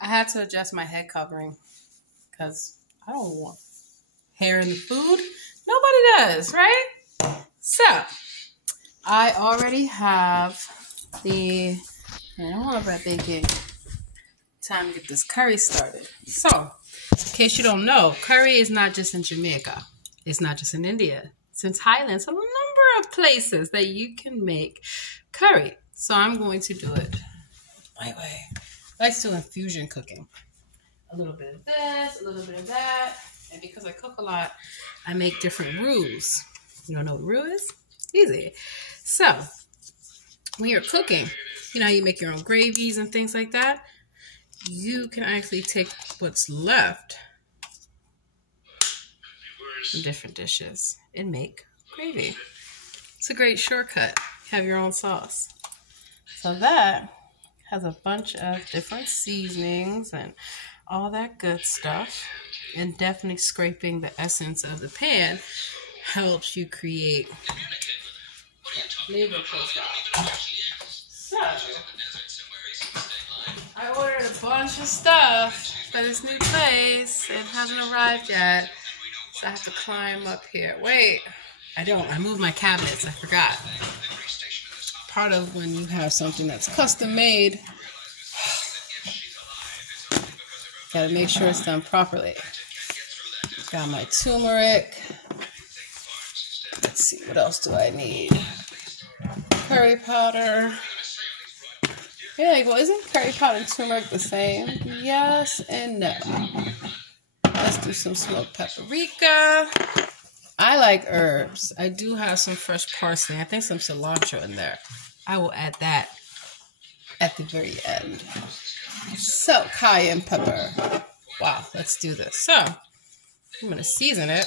I had to adjust my head covering because I don't want hair in the food. Nobody does, right? So, I already have I don't want to baking. Time to get this curry started. So, in case you don't know, curry is not just in Jamaica. It's not just in India. It's in Thailand. So, a number of places that you can make curry. So, I'm going to do it my way. I like to do infusion cooking. A little bit of this, a little bit of that. And because I cook a lot, I make different roux. You don't know what roux is? Easy. So, when you're cooking, you know how you make your own gravies and things like that? You can actually take what's left in different dishes and make gravy. It's a great shortcut. Have your own sauce. So that has a bunch of different seasonings and all that good stuff. And definitely scraping the essence of the pan helps you create flavor profile. So, I ordered a bunch of stuff for this new place. It hasn't arrived yet, so I have to climb up here. Wait, I don't. I moved my cabinets. I forgot. Part of when you have something that's custom made, gotta make sure it's done properly. Got my turmeric. Let's see, what else do I need? Curry powder. Yeah, well, isn't curry powder and turmeric the same? Yes and no. Let's do some smoked paprika. I like herbs. I do have some fresh parsley. I think some cilantro in there. I will add that at the very end. So, cayenne pepper. Wow, let's do this. So, I'm going to season it.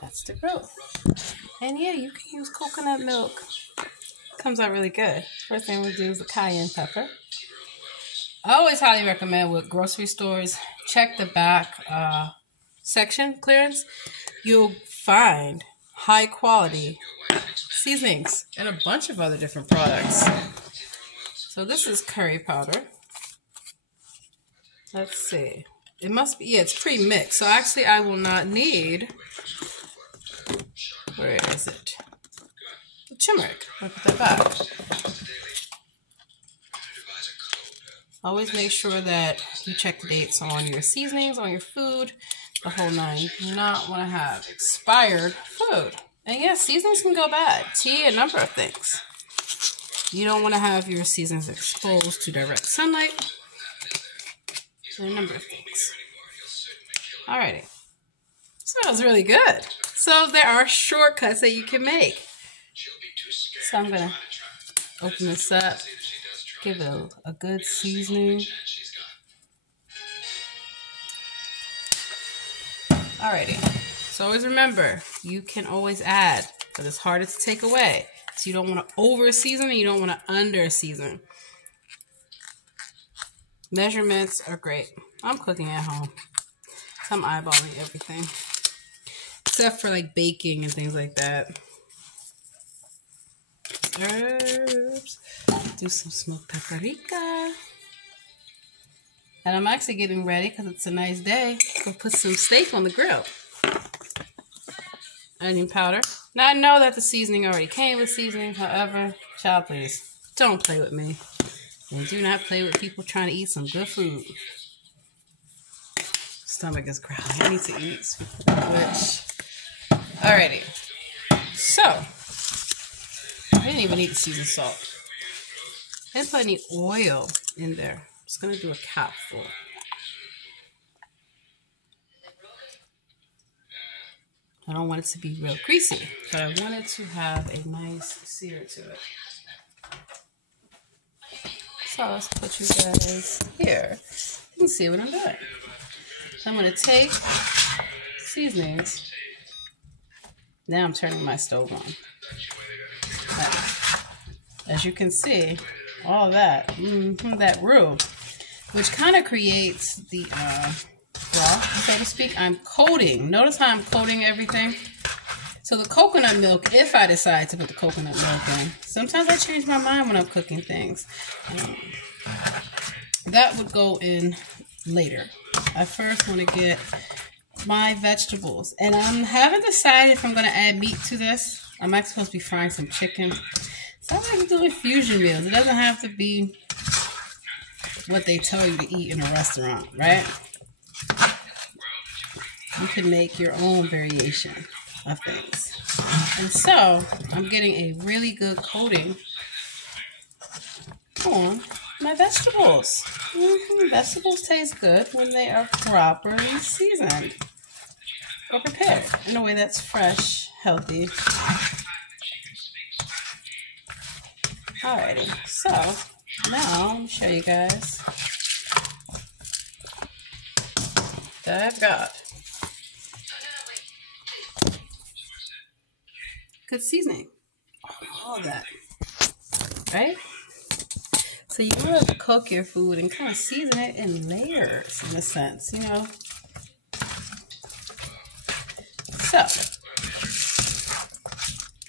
That's the growth. And yeah, you can use coconut milk. Comes out really good. First thing we do is the cayenne pepper. I always highly recommend with grocery stores, check the back section clearance. You'll find high quality seasonings and a bunch of other different products. So this is curry powder. Let's see. It must be, yeah, it's pre-mixed. So actually I will not need, where is it? The turmeric. I'll put that back. Always make sure that you check the dates on your seasonings, on your food, the whole nine. You do not want to have expired food. And yes, seasonings can go bad. Tea, a number of things. You don't want to have your seasonings exposed to direct sunlight. So a number of things. Alrighty. Smells really good. So there are shortcuts that you can make. So I'm going to open this up, give it a good seasoning. Alrighty. So always remember, you can always add, but it's harder to take away. So you don't want to over season and you don't want to under season. Measurements are great. I'm cooking at home. So I'm eyeballing everything. Except for like baking and things like that. Herbs. Do some smoked paprika. And I'm actually getting ready because it's a nice day. Go put some steak on the grill. Onion powder. Now I know that the seasoning already came with seasoning. However, child, please don't play with me. And do not play with people trying to eat some good food. Stomach is growling. I need to eat. Which, alrighty. So, I didn't even need the seasoned salt. I just put any oil in there. I'm just going to do a capful. I don't want it to be real greasy, but I want it to have a nice sear to it. So let's put you guys here. You can see what I'm doing. So I'm going to take seasonings. Now I'm turning my stove on. Now, as you can see, all that, that roux, which kind of creates the broth, so to speak. I'm coating. Notice how I'm coating everything. So the coconut milk, if I decide to put the coconut milk in, sometimes I change my mind when I'm cooking things. that would go in later. I first want to get my vegetables. And I haven't decided if I'm going to add meat to this. I'm actually supposed to be frying some chicken. So I like to do infusion meals. It doesn't have to be what they tell you to eat in a restaurant, right? You can make your own variation of things. And so I'm getting a really good coating on my vegetables. Vegetables taste good when they are properly seasoned or prepared in a way that's fresh, healthy. Alrighty, so now let me show you guys that I've got good seasoning. All that, right? So you want to cook your food and kind of season it in layers, in a sense, you know. So,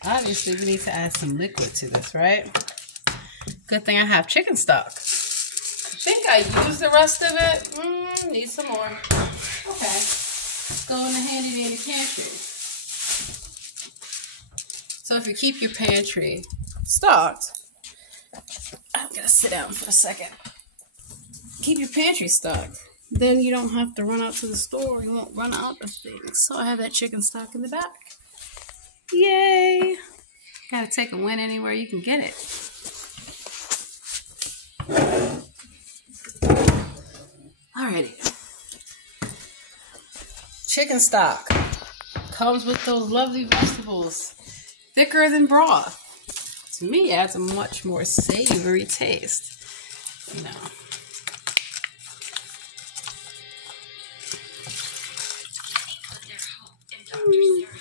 obviously we need to add some liquid to this, right? Good thing I have chicken stock. I think I used the rest of it. Need some more. Okay. Go in the handy dandy pantry. So if you keep your pantry stocked, I'm going to sit down for a second. Keep your pantry stocked. Then you don't have to run out to the store. You won't run out of things. So I have that chicken stock in the back. Yay! Gotta take a win anywhere you can get it. Alrighty. Chicken stock comes with those lovely vegetables. Thicker than broth. To me, it adds a much more savory taste. You know.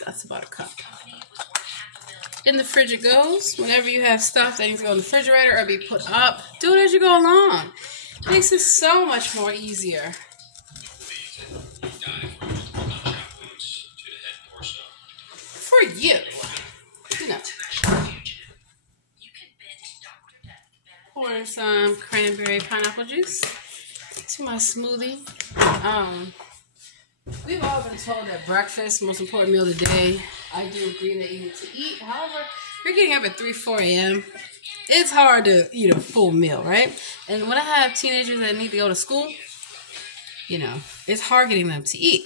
That's about a cup. In the fridge it goes. Whenever you have stuff that needs to go in the refrigerator or be put up, do it as you go along. It makes it so much more easier. For you. You know. Pour some cranberry pineapple juice to my smoothie. We've all been told that breakfast, most important meal of the day. I do agree that you need to eat. However, if you're getting up at 3, 4 a.m., it's hard to eat a full meal, right? And when I have teenagers that need to go to school, you know, it's hard getting them to eat.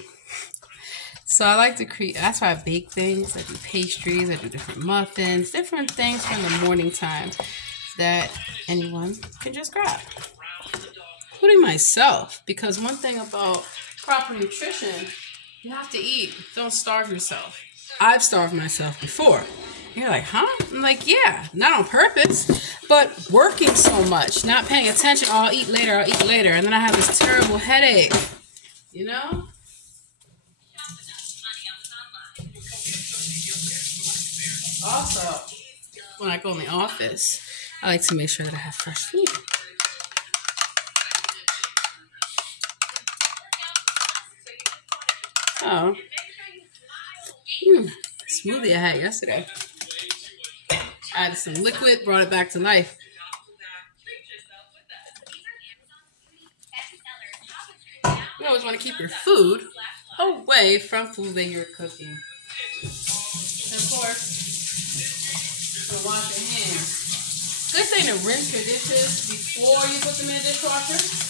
So I like to create, that's why I bake things. I do pastries, I do different muffins, different things from the morning time that anyone can just grab. Including myself, because one thing about proper nutrition, you have to eat. Don't starve yourself. I've starved myself before. You're like, huh? I'm like, yeah, not on purpose, but working so much, not paying attention. Oh, I'll eat later, and then I have this terrible headache, you know? Also, when I go in the office, I like to make sure that I have fresh food. Oh, smoothie I had yesterday. I added some liquid, brought it back to life. You always want to keep your food away from food that you're cooking. And of course, you'll wash your hands. Good thing to rinse your dishes before you put them in the dishwasher.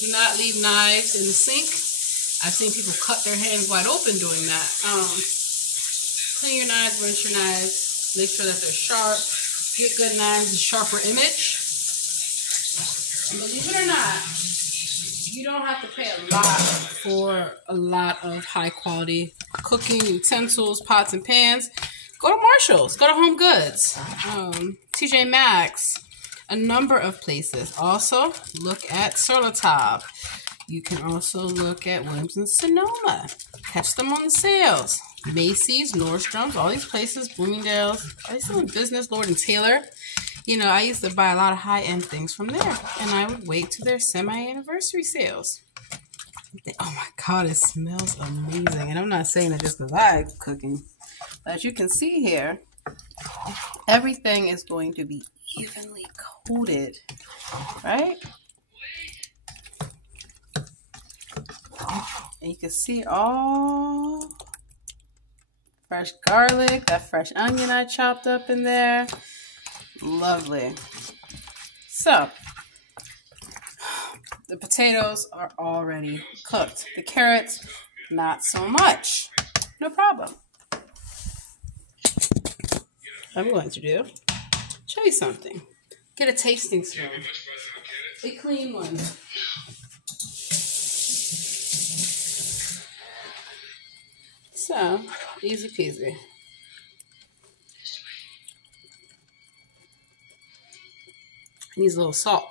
Do not leave knives in the sink. I've seen people cut their hands wide open doing that. Clean your knives, rinse your knives, make sure that they're sharp. Get good knives, a sharper image. And believe it or not, you don't have to pay a lot for a lot of high quality cooking utensils, pots and pans. Go to Marshall's, go to Home Goods, TJ Maxx. A number of places. Also, look at Sur La Table. You can also look at Williams and Sonoma. Catch them on the sales. Macy's, Nordstrom's, all these places, Bloomingdale's, all these in business, Lord and Taylor. You know, I used to buy a lot of high-end things from there, and I would wait to their semi-anniversary sales. Oh my God, it smells amazing. And I'm not saying it just because I'm cooking. But as you can see here, everything is going to be evenly coated, right? And you can see all fresh garlic, that fresh onion I chopped up in there. Lovely. So, the potatoes are already cooked. The carrots, not so much. No problem. What I'm going to do, show you something. Get a tasting spoon. A clean one. So, easy peasy. Needs a little salt.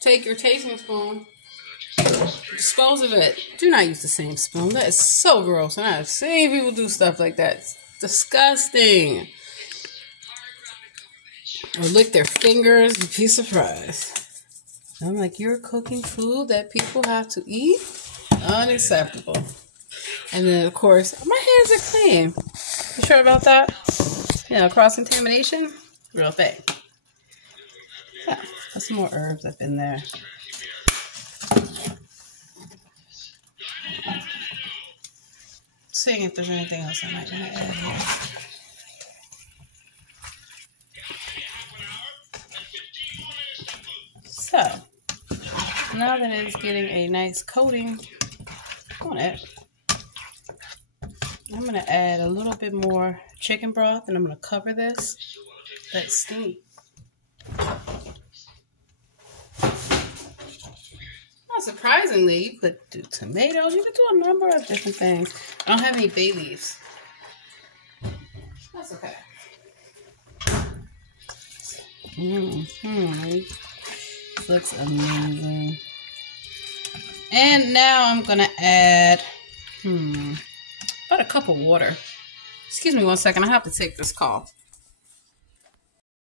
Take your tasting spoon, dispose of it. Do not use the same spoon. That is so gross. And I've seen people do stuff like that. It's disgusting. Or lick their fingers. You'd be surprised. I'm like, you're cooking food that people have to eat? Unacceptable. And then, of course, my hands are clean. You sure about that? You know, cross-contamination? Real thing. Yeah, put some more herbs up in there. Seeing if there's anything else I might want to add here. So, now that it's getting a nice coating on it, I'm going to add a little bit more chicken broth and I'm going to cover this. Let it steam. Not surprisingly, you could do tomatoes. You could do a number of different things. I don't have any bay leaves. That's okay. Looks amazing. And now I'm going to add about a cup of water. Excuse me one second. I have to take this call.